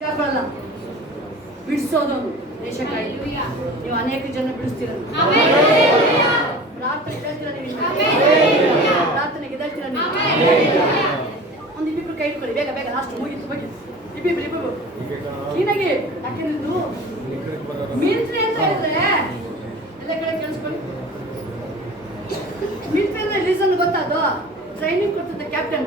ಬರಲ್ಲ ಬಿಡಿಸೋದವನು ದೇಶಕ್ಕಾಗಿ ನೀವು ಅನೇಕ ಜನ ಬಿಡಿಸ್ತೀರ ಪ್ರಾರ್ಥನೆಗೆ ಎದ್ದೇಳ್ತೀರ ನೀವು ಒಂದು ಇಬ್ಬಿಬ್ರು ಕೈ ಇಟ್ಕೊಳ್ಳಿ ಬೇಗ ಬೇಗ ಲಾಸ್ಟ್ ಮುಗಿತು ಹೋಗಿ ಇಬ್ಬಿಬ್ರು ಕ್ಲೀನಾಗಿ ಯಾಕೆಂದ್ರೆ ಮಿಲಿಟರಿ ಅಂತ ಹೇಳಿದ್ರೆ ಎಲ್ಲ ಕಡೆ ಕೇಳಿಸ್ಕೊಳ್ಳಿ ಮಿಲಿಟರಿ ಅಂದ್ರೆ ರೀಸನ್ ಗೊತ್ತಾದು ಟ್ರೈನಿಂಗ್ ಕೊಡ್ತಿದ್ದ ಕ್ಯಾಪ್ಟನ್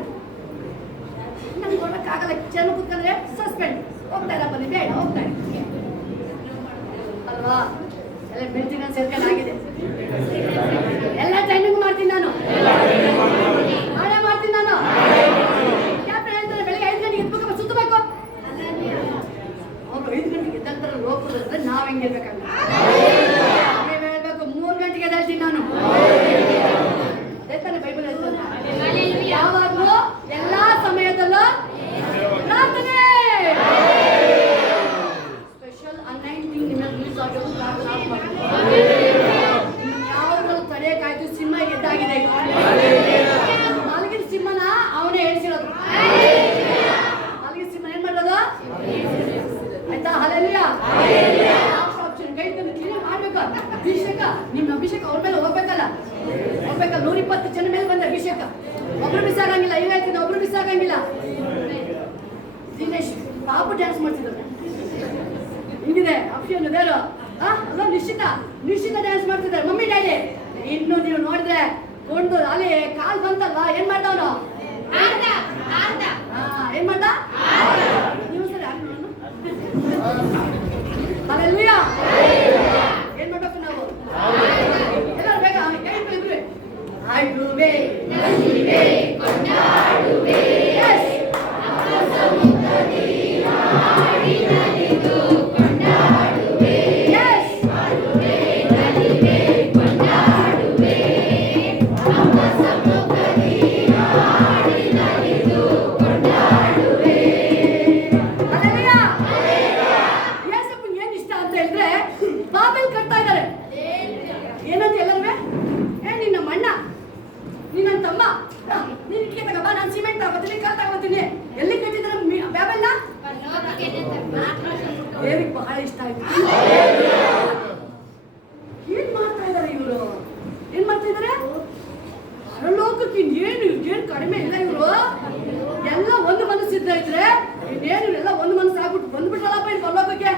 ನಮ್ಗೆ ಕೊಡಕ್ಕಾಗಲ್ಲ ಜನ ಕೂತ್ಕೊಂಡ್ರೆ ಸಸ್ಪೆಂಡ್ ಹೋಗ್ತಾ ಇಲ್ಲ ಬನ್ನಿ ಬೇಡ ಹೋಗ್ತಾ ಅಲ್ವಾ ಎಲ್ಲ ಮಿಲಿಟರಿನ ಸೇರ್ಕೊಂಡು ಆಗಿದೆ ಎಲ್ಲ ಟ್ರೈನಿಂಗ್ ಮಾಡ್ತೀನಿ ನಾನು ನಾಳೆ ಮಾಡ್ತೀನಿ ನಾನು ಕ್ಯಾಪ್ಟನ್ ಹೇಳ್ತಾರೆ ಬೆಳಿಗ್ಗೆ 5 ಗಂಟೆಗೆ ಎದ್ಬೇಕು ಸುತ್ತಬೇಕು ಅವ್ರು 5 ಗಂಟೆಗೆ ಎದ್ದಂತಾರೆ ಹೋಗ್ಬೋದು ಅಂದ್ರೆ ನಾವ್ ಹೆಂಗೆ ಇರ್ಬೇಕಂತ ನೀವು ಹೇಳ್ಬೇಕು 3 ಗಂಟೆಗೆ ಎದ್ದೇಳ್ತೀನಿ ನಾನು ಹೇಳ್ತಾನೆ ಬೈಬಲ್ ಹೇಳ್ತಾನೆ ಯಾವಾಗಲೂ ಎಲ್ಲಾ ಸಮಯದಲ್ಲೂ ಪ್ರಾರ್ಥನೆ ಸ್ಪೆಷಲ್ ಅನೈಂಟಿಂಗ್ ನಿಮ್ಮಲ್ಲಿ ರಿಲೀಸ್ ಆಗೋದು ಯಾವಾಗಲೂ ತಡೆಯಕ್ಕಾಯ್ತು ಸಿಂಹ ಎದ್ದಾಗಿದೆ ಮಲಗಿದ ಸಿಂಹನ ಅವನೇ ಹೇಳ್ಸಿರೋದು ಮಲಗಿದ ಸಿಂಹ ಏನ್ ಮಾಡೋದು ಆಯ್ತಾ ಹಲ್ಲೆಲೂಯಾ ಕೈ ತಂದು ಕ್ಲೀನ್ ಮಾಡ್ಬೇಕು ಅಭಿಷೇಕ ನಿಮ್ಮ ಅಭಿಷೇಕ ಅವ್ರ ಮೇಲೆ ಹೋಗ್ಬೇಕಲ್ಲ 120 ಜನ ಮೇಲೆ ಬಂದ ಅಭಿಷೇಕ ಒಬ್ರು ಮಿಸ್ ಆಗಂಗಿಲ್ಲ ಈಗ ಹೇಳ್ತೀನಿ ಒಬ್ರು ಮಿಸ್ ಆಗಂಗಿಲ್ಲ ದಿನೇಶ್ ಪಾಪು ಡ್ಯಾನ್ಸ್ ಮಾಡ್ತಿದ್ದಾರೆ ಹಿಂಗಿದೆ ಅಕ್ಷಯನು ಬೇರು ಅಲ್ಲ ನಿಶ್ಚಿತ ಡ್ಯಾನ್ಸ್ ಮಾಡ್ತಿದ್ದಾರೆ ಮಮ್ಮಿ ಡ್ಯಾಡಿ ಇನ್ನು ನೀವು ನೋಡಿದ್ರೆ ಕೊಂಡು ಅಲ್ಲಿ ಕಾಲ್ ಬಂತಲ್ಲ ಏನ್ ಮಾಡ್ದವನು ಏನ್ ಮಾಡ್ದ ನೀವು ಸರಿ ಹಲ್ಲೆಲೂಯಾ ಏನ್ ಮಾಡ್ಬೇಕು ನಾವು ಎಲ್ಲರೂ ಬೇಗ ಕೈ ಇಬ್ರು ಆಡುವೆ ನಲಿವೆ ಕೊಂಡಾಡುವೆ yes ಸಮುದ್ರದಲ್ಲಿ ಹಾಡಿ ನಲಿದು ಕೊಂಡಾಡುವೆ yes ಆಡುವೆ ನಲಿವೆ ಕೊಂಡಾಡುವೆ ನಮ್ಮ ಸಮುದ್ರದಲ್ಲಿ ಹಾಡಿ ನಲಿದು ಕೊಂಡಾಡುವೆ ಹಲ್ಲೆಲೂಯಾ ಯೇಸುವಿಗೆ ಏನು ಇಷ್ಟ ಅಂತ ಹೇಳಿದ್ರೆ ಬಾಬೆಲ್ ಕಟ್ತಾ ಇದ್ದಾರೆ ಏನಂತ ಎಲ್ಲರೂ ನಿನ್ನ ಮಣ್ಣ ನಿನ್ನ ತಮ್ಮ ನೀನು ಇಟ್ಟಿಗೆ ತಗೋ ಬಾ ನಾನು ಸಿಮೆಂಟ್ ತಗೋತೀನಿ ಕಲ್ ತಗೋತೀನಿ ಎಲ್ಲಿ ಕಟ್ಟಿದ್ರೆ ಬ್ಯಾಬೆಲ್ನ ದೇವಿಗೆ ಬಹಳ ಇಷ್ಟ ಆಯ್ತು ಏನ್ ಮಾಡ್ತಾ ಇದಾರೆ ಇವರು ಏನ್ ಮಾಡ್ತಾ ಇದಾರೆ ಪರಲೋಕಕ್ಕೆ ಏನು ಕಡಿಮೆ ಇಲ್ಲ ಇವರು ಎಲ್ಲ ಒಂದು ಮನಸ್ಸಿದ್ದ ಇದ್ರೆ ಇನ್ನೇನು ಎಲ್ಲ ಒಂದು ಮನಸ್ಸು ಆಗ್ಬಿಟ್ಟು ಬಂದ್ಬಿಟ್ರಲ್ಲಪ್ಪ ಇನ್ನು ಪರಲೋಕಕ್ಕೆ